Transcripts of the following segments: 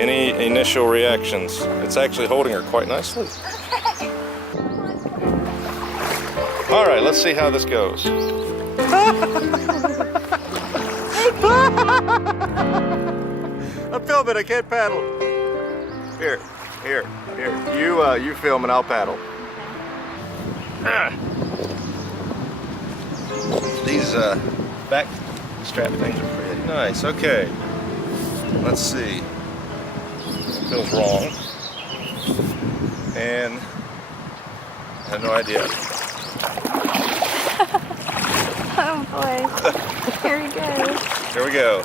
Any initial reactions? It's actually holding her quite nicely. All right, let's see how this goes. I'm filming, I can't paddle. Here. You film and I'll paddle. These back strap things are pretty nice. Okay, let's see. Feels wrong. And I have no idea. Oh boy. Here we go. Here we go.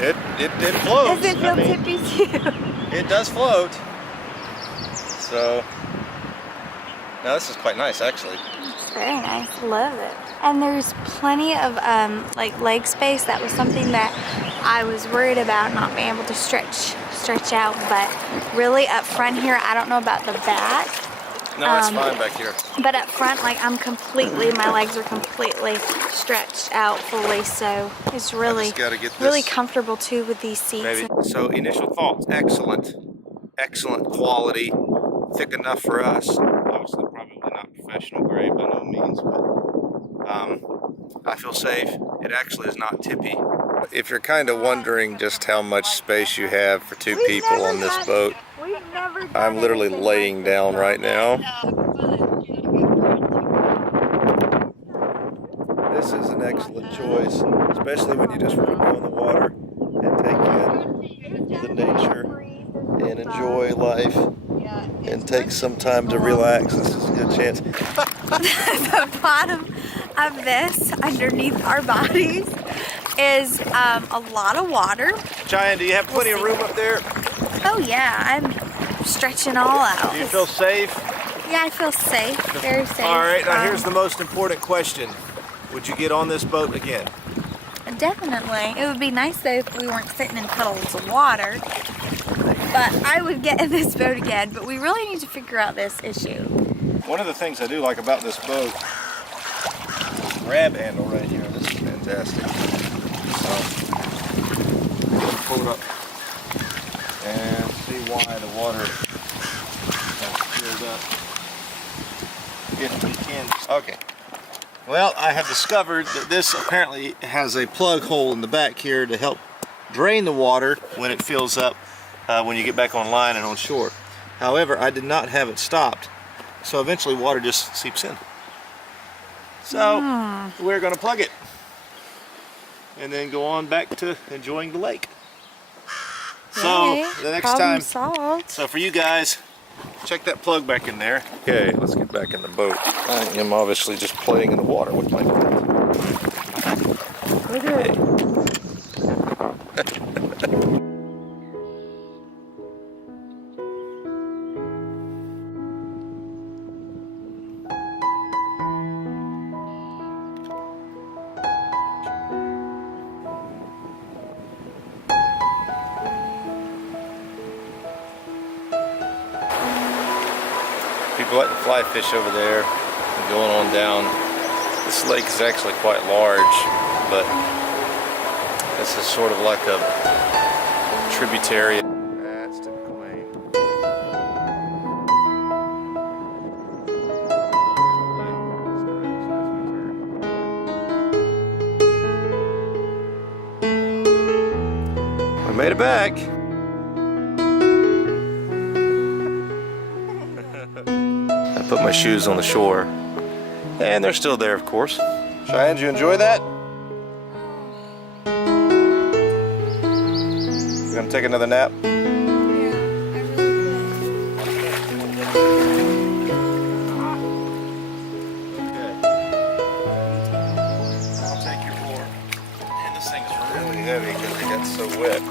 It floats. Does it feel tippy too? It does float. So now this is quite nice actually. It's very nice. Love it. And there's plenty of like leg space. That was something that I was worried about, not being able to stretch out. But really up front here, I don't know about the back. No, it's fine back here. But up front, like my legs are completely stretched out fully, so it's really comfortable too with these seats. Maybe. So initial thoughts, excellent quality, thick enough for us. Obviously probably not professional grade by no means, but I feel safe. It actually is not tippy. If you're kind of wondering just how much space you have for two people on this boat, I'm literally laying down right now. This is an excellent choice, especially when you just want to go in the water and take in the nature and enjoy life and take some time to relax. This is a good chance. The bottom of this, underneath our bodies, is a lot of water. Cheyenne, do you have plenty of room up there? Oh yeah, I'm stretching all out. Do you feel safe? Yeah, I feel safe, very safe. All right, now here's the most important question. Would you get on this boat again? Definitely. It would be nice though if we weren't sitting in puddles of water. But I would get in this boat again, but we really need to figure out this issue. One of the things I do like about this boat is the grab handle right here. This is fantastic. Pull it up and see why the water has filled up. If we can. Okay. Well, I have discovered that this apparently has a plug hole in the back here to help drain the water when it fills up when you get back on line and on shore. However, I did not have it stopped, so eventually water just seeps in. So we're going to plug it and then go on back to enjoying the lake. So the next time, so for you guys, check that plug back in there. Okay, let's get back in the boat. I am obviously just playing in the water with my boat. Okay. People like to fly fish over there and going on down. This lake is actually quite large, but this is sort of like a tributary. That's typical Maine. We made it back. Put my shoes on the shore, and they're still there, of course. Cheyenne, did you enjoy that? You gonna take another nap? Yeah, I Okay. I'll take your oar. And this thing's really heavy because it got so wet.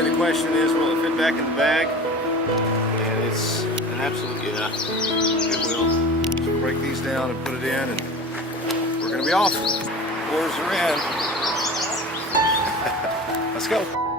Okay, the question is, will it fit back in the bag? And it's an absolute yeah. It will. So break these down and put it in, and we're gonna be off. Oars are in. Let's go.